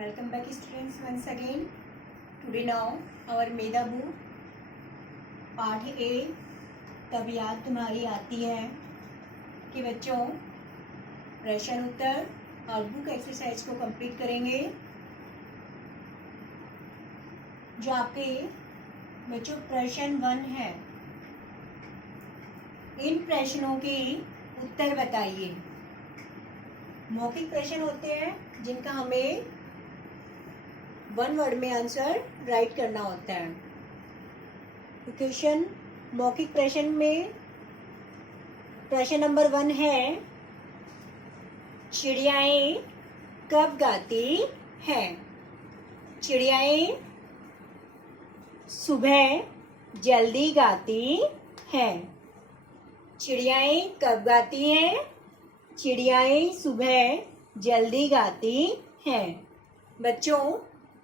Welcome back students once again. Today now our Medha book पाठ ए तब याद तुम्हारी आती है कि बच्चों प्रश्न उत्तर और बुक एक्सरसाइज को कंप्लीट करेंगे जो आपके बच्चों प्रश्न 1 है। इन प्रश्नों के उत्तर बताइए। मौखिक प्रश्न होते हैं जिनका हमें 1 वर्ड में आंसर राइट करना होता है। क्वेश्चन मौखिक प्रश्न में प्रश्न नंबर 1 है, चिड़ियाएं कब गाती हैं? चिड़ियाएं सुबह जल्दी गाती हैं। चिड़ियाएं कब गाती हैं? चिड़ियाएं सुबह जल्दी गाती हैं। बच्चों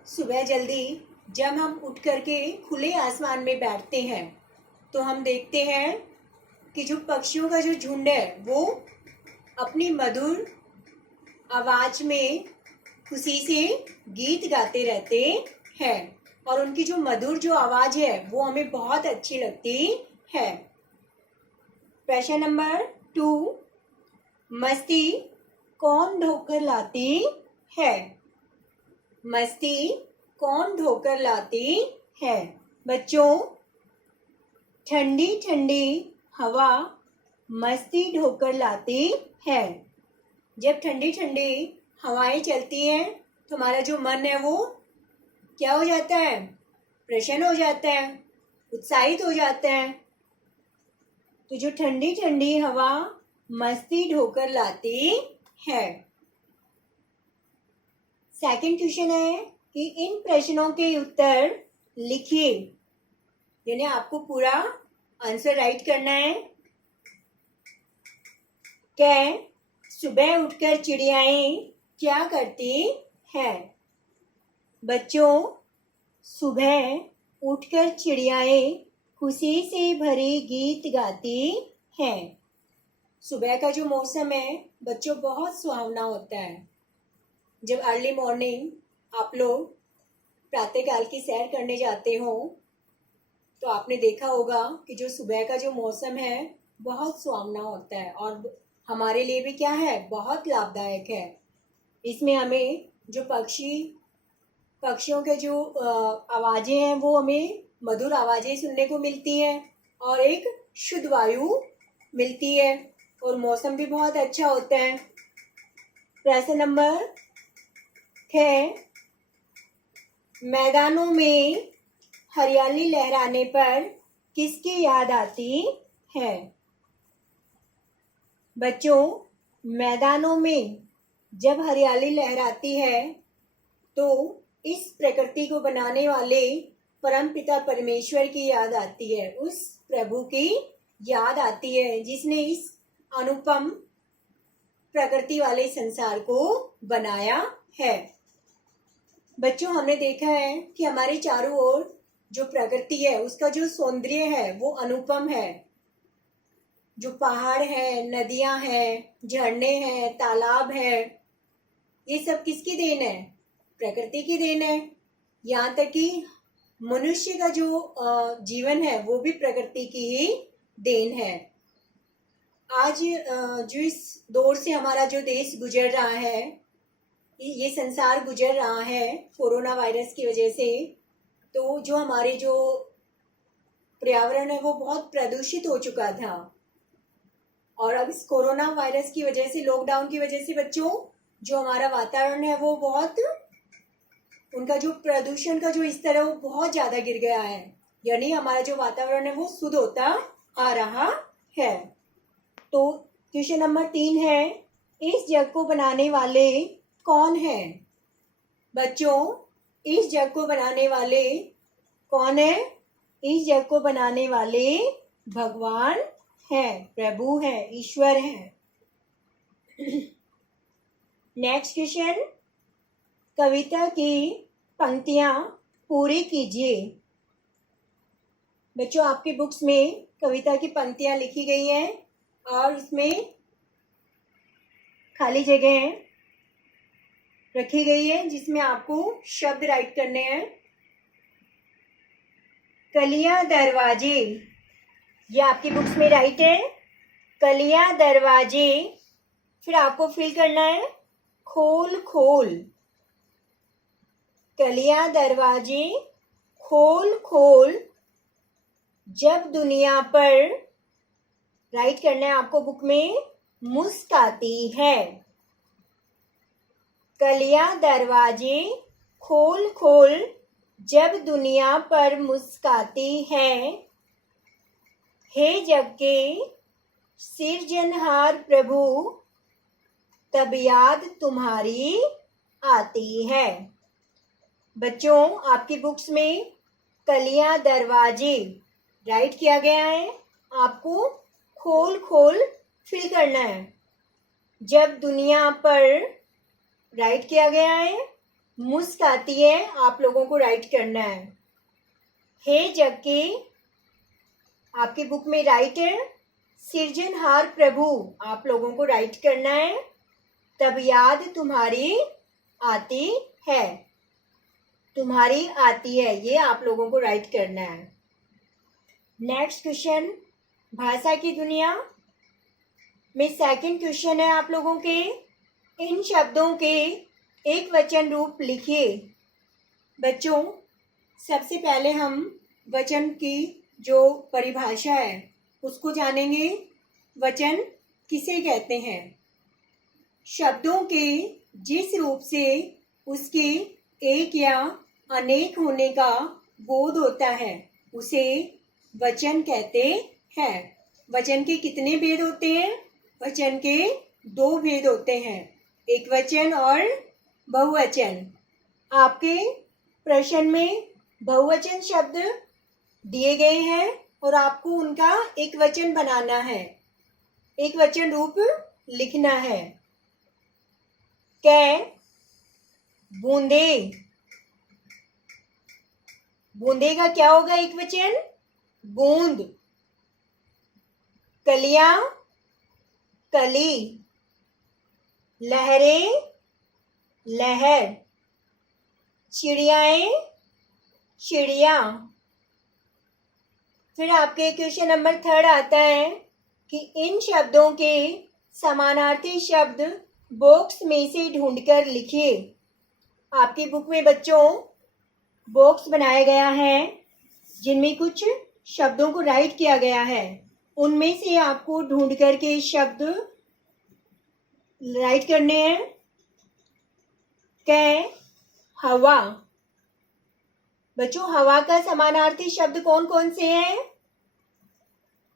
सुबह जल्दी जब हम उठ करके खुले आसमान में बैठते हैं तो हम देखते हैं कि जो पक्षियों का जो झुंड है वो अपनी मधुर आवाज में खुशी से गीत गाते रहते हैं और उनकी जो मधुर जो आवाज है वो हमें बहुत अच्छी लगती है। प्रश्न नंबर 2, मस्ती कौन ढोकर लाती है? मस्ती कौन ढोकर लाती है? बच्चों ठंडी ठंडी हवा मस्ती ढोकर लाती है। जब ठंडी ठंडी हवाएं चलती हैं तो हमारा जो मन है वो क्या हो जाता है? प्रसन्न हो जाता है, उत्साहित हो जाता है। तो जो ठंडी ठंडी हवा मस्ती ढोकर लाती है। सेकंड क्वेश्चन है कि इन प्रश्नों के उत्तर लिखिए, यानी आपको पूरा आंसर राइट करना है। क्या सुबह उठकर चिड़ियाएं क्या करती हैं? बच्चों सुबह उठकर चिड़ियाएं खुशी से भरी गीत गाती हैं। सुबह का जो मौसम है बच्चों बहुत सुहावना होता है। जब अर्ली मॉर्निंग आप लोग प्रातःकाल की सैर करने जाते हो तो आपने देखा होगा कि जो सुबह का जो मौसम है बहुत सुहावना होता है और हमारे लिए भी क्या है, बहुत लाभदायक है। इसमें हमें जो पक्षियों के जो आवाज़ें हैं वो हमें मधुर आवाज़ें सुनने को मिलती हैं और एक शुद्ध वायु मिलती है और मौसम भी बहुत अच्छा होता है। प्रश्न नंबर 6, मैदानों में हरियाली लहराने पर किसकी याद आती है? बच्चों मैदानों में जब हरियाली लहराती है तो इस प्रकृति को बनाने वाले परमपिता परमेश्वर की याद आती है, उस प्रभु की याद आती है जिसने इस अनुपम प्रकृति वाले संसार को बनाया है। बच्चों हमने देखा है कि हमारे चारों ओर जो प्रकृति है उसका जो सौंदर्य है वो अनुपम है। जो पहाड़ है, नदियां हैं, झरने हैं, तालाब है, ये सब किसकी देन है? प्रकृति की देन है। यहाँ तक कि मनुष्य का जो जीवन है वो भी प्रकृति की ही देन है। आज जो इस दौर से हमारा जो देश गुजर रहा है, ये संसार गुजर रहा है कोरोना वायरस की वजह से, तो जो हमारे जो पर्यावरण है वो बहुत प्रदूषित हो चुका था और अब इस कोरोना वायरस की वजह से, लॉकडाउन की वजह से बच्चों जो हमारा वातावरण है वो बहुत, उनका जो प्रदूषण का जो स्तर है वो बहुत ज़्यादा गिर गया है, यानी हमारा जो वातावरण है वो शुद्ध होता आ रहा है। तो क्वेश्चन नंबर 3 है, इस जग को बनाने वाले कौन है? बच्चों इस जग को बनाने वाले कौन है? इस जग को बनाने वाले भगवान है, प्रभु है, ईश्वर है। नेक्स्ट क्वेश्चन, कविता की पंक्तियां पूरी कीजिए। बच्चों आपके बुक्स में कविता की पंक्तियां लिखी गई हैं और उसमें खाली जगह है। रखी गई है जिसमें आपको शब्द राइट करने हैं। कलियां दरवाजे, ये आपकी बुक्स में राइट है। कलियां दरवाजे, फिर आपको फिल करना है खोल खोल। कलियां दरवाजे खोल खोल, जब दुनिया पर, राइट करना है आपको बुक में, मुस्काती है। कलियां दरवाजे खोल खोल, जब दुनिया पर मुस्काती है। हे जग के सिरजनहार प्रभु, तब याद तुम्हारी आती है। बच्चों, आपकी बुक्स में कलियां दरवाजे राइट किया गया है, आपको खोल खोल फिल करना है। जब दुनिया पर राइट किया गया है, मुस्काती है, आप लोगों को राइट करना है। हे जग के, आपकी बुक में राइट है। सिरजनहार प्रभु, आप लोगों को राइट करना है। तब याद तुम्हारी आती है, तुम्हारी आती है, ये आप लोगों को राइट करना है। नेक्स्ट क्वेश्चन, भाषा की दुनिया में सेकंड क्वेश्चन है आप लोगों के, इन शब्दों के एक वचन रूप लिखिए। बच्चों, सबसे पहले हम वचन की जो परिभाषा है उसको जानेंगे। वचन किसे कहते हैं? शब्दों के जिस रूप से उसके एक या अनेक होने का बोध होता है उसे वचन कहते हैं। वचन के कितने भेद होते हैं? वचन के 2 भेद होते हैं, एक वचन और बहुवचन। आपके प्रश्न में बहुवचन शब्द दिए गए हैं और आपको उनका एक वचन बनाना है, एक वचन रूप लिखना है। कै बूंदे, बूंदे का क्या होगा एक वचन? बूंद। कलियां, कली। लहरें, लहर। चिड़ियाएं, चिड़िया। फिर आपके क्वेश्चन नंबर 3 आता है कि इन शब्दों के समानार्थी शब्द बॉक्स में से ढूंढकर लिखिए। आपकी बुक में बच्चों बॉक्स बनाया गया है जिनमें कुछ शब्दों को राइट किया गया है, उनमें से आपको ढूंढ करके शब्द राइट करने हैं। कै हवा। बच्चों, हवा का समानार्थी शब्द कौन कौन से हैं?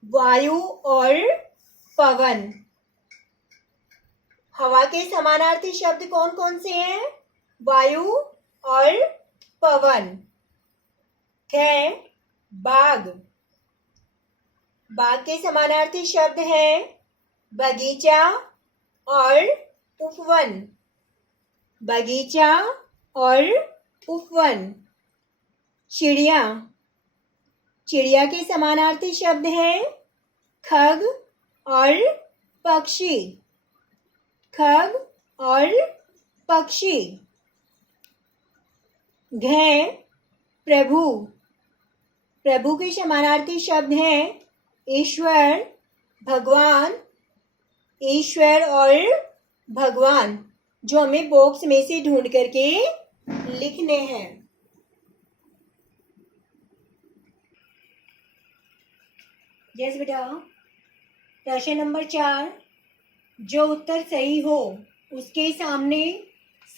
वायु और पवन। हवा के समानार्थी शब्द कौन कौन से हैं? वायु और पवन। कै बाग। बाग के समानार्थी शब्द हैं बगीचा और उपवन। बगीचा और उपवन। चिड़िया। चिड़िया के समानार्थी शब्द हैं खग और पक्षी। खग और पक्षी। घै प्रभु। प्रभु के समानार्थी शब्द हैं ईश्वर, भगवान। ईश्वर और भगवान, जो हमें बॉक्स में से ढूंढ करके लिखने हैं। यस बेटा। प्रश्न नंबर 4, जो उत्तर सही हो उसके सामने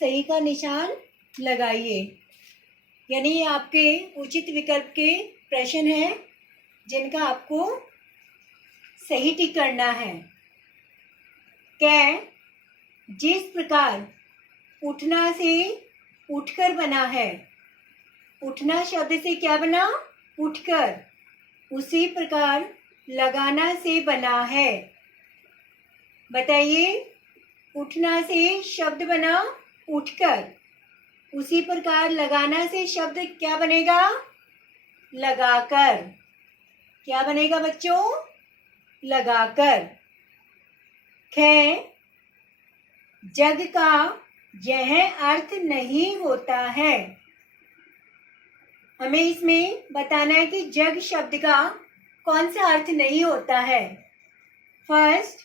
सही का निशान लगाइए। यानी ये आपके उचित विकल्प के प्रश्न हैं जिनका आपको सही टिक करना है। कै जिस प्रकार उठना से उठकर बना है, उठना शब्द से क्या बना? उठकर। उसी प्रकार लगाना से बना है। बताइए, उठना से शब्द बना उठकर, उसी प्रकार लगाना से शब्द क्या बनेगा? लगाकर। क्या बनेगा बच्चों? लगाकर। कै जग का यह अर्थ नहीं होता है। हमें इसमें बताना है कि जग शब्द का कौन सा अर्थ नहीं होता है। फर्स्ट,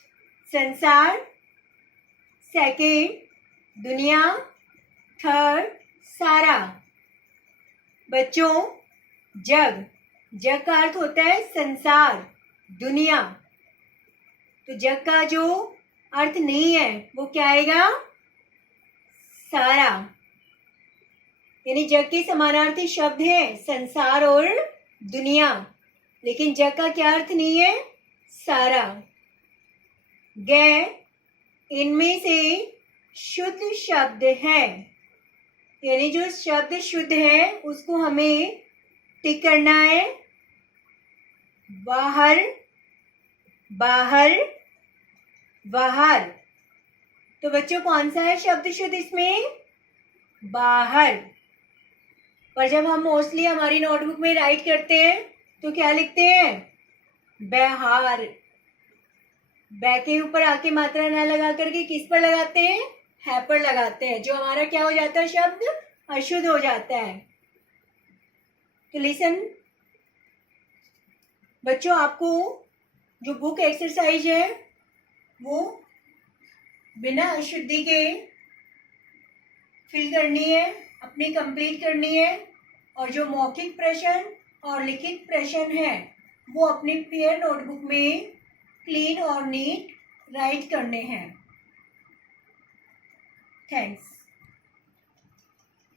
संसार, सेकेंड, दुनिया, थर्ड, सारा। बच्चों, जग का अर्थ होता है संसार, दुनिया। तो जग का जो अर्थ नहीं है वो क्या आएगा? सारा। यानी जग के समानार्थी शब्द है संसार और दुनिया, लेकिन जग का क्या अर्थ नहीं है? सारा। गै इनमें से शुद्ध शब्द है, यानी जो शब्द शुद्ध है उसको हमें टिक करना है। बाहर, बाहर, बाहर। तो बच्चों कौन सा है शब्द शुद्ध इसमें? बाहर। पर जब हम मोस्टली हमारी नोटबुक में राइट करते हैं तो क्या लिखते हैं? बाहर। बै के ऊपर आके मात्रा ना लगा करके किस पर लगाते हैं? है पर लगाते हैं, जो हमारा क्या हो जाता है? शब्द अशुद्ध हो जाता है। तो लिसन बच्चों, आपको जो बुक एक्सरसाइज है वो बिना अशुद्धि के फिल करनी है, अपनी कंप्लीट करनी है। और जो मौखिक प्रश्न और लिखित प्रश्न है वो अपनी पेयर नोटबुक में क्लीन और नीट राइट करने हैं। थैंक्स।